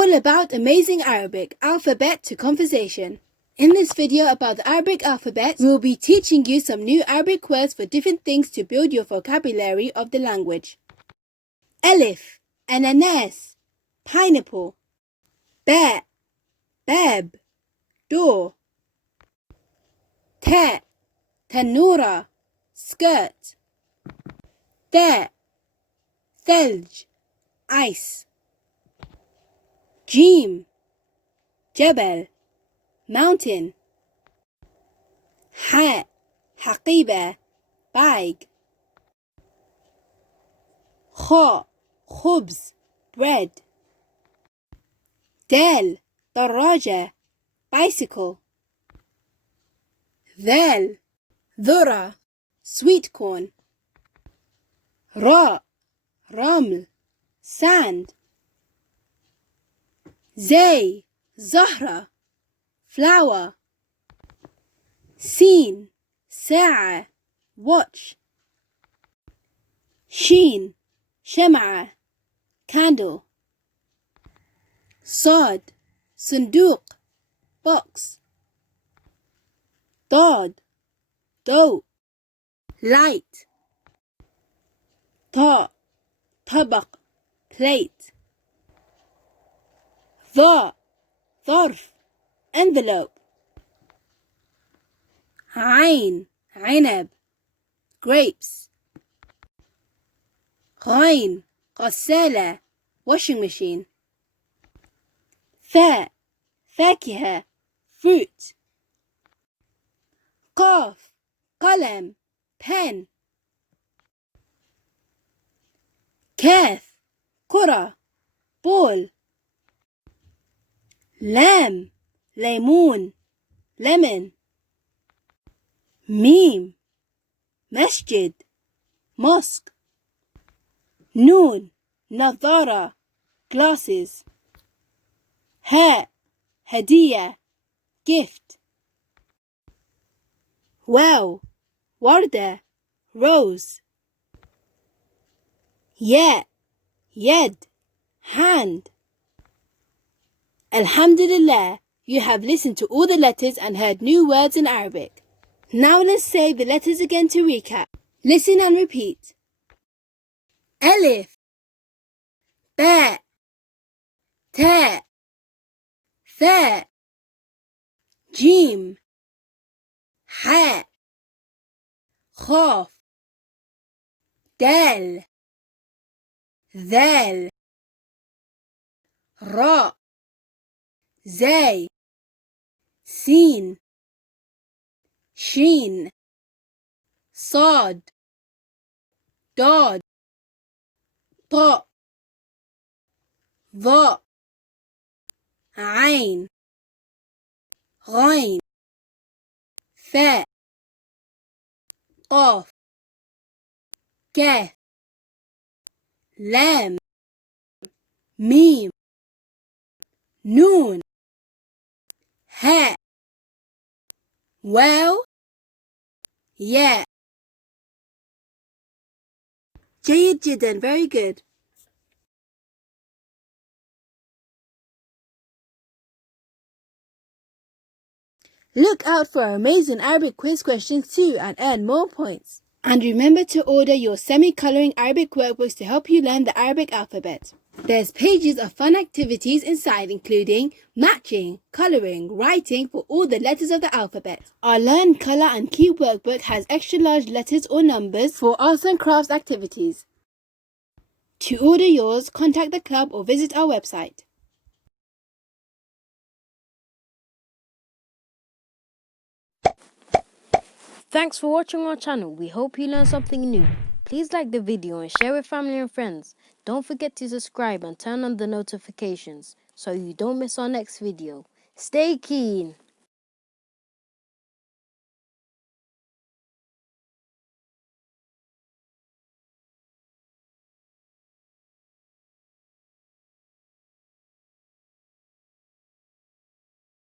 All about amazing Arabic alphabet to conversation. In this video about the Arabic alphabet, we will be teaching you some new Arabic words for different things to build your vocabulary of the language. Alif, ananas, pineapple. Ba, bab, door. Ta, tanura, skirt. Thaa, thalj, ice. Jeem, jabal, mountain. Haa, haqiba, bag. Khaa, khubz, bread. Dhal, daraja, bicycle. Dhal, dhura, sweet corn. Ra, raml, sand. Zaay, zahra, flower. Sheen, Shaa, watch. Sheen, shama, candle. Saad, sunduq, box. Daad, dough, light. Thaa, tabaq, plate. Thaa, ظرف, envelope. Aayn, عنب, grapes. Gh'ayn, غسالة, washing machine. Thaa, فاكهة, fruit. Qaaf, قلم, pen. Kaaf, كرة, ball. Laam, ليمون, lemon. Meem, Masjid, mosque. Noon, نظارة, glasses. Haa, هدية, gift. Wow, وردة, rose. Ya, yad, hand. Alhamdulillah, you have listened to all the letters and heard new words in Arabic. Now let's say the letters again to recap. Listen and repeat. Alif, ba, ta, thaa, jeem, ha, qaaf, dal, dhal, ra, zaay, sheen, sheen, saad, daad, thaa, dhaa, aayn, gh'ayn, thaa, qaaf, kaaf, laam, meem, noon, haa, واو, ya. جيد جدا, very good. Look out for our amazing Arabic quiz questions too and earn more points. And remember to order your semi-coloring Arabic workbooks to help you learn the Arabic alphabet. There's pages of fun activities inside including matching, colouring, writing for all the letters of the alphabet. Our Learn Colour and Key workbook has extra large letters or numbers for arts and crafts activities. To order yours, contact the club or visit our website. Thanks for watching our channel. We hope you learned something new. Please like the video and share with family and friends. Don't forget to subscribe and turn on the notifications so you don't miss our next video. Stay keen!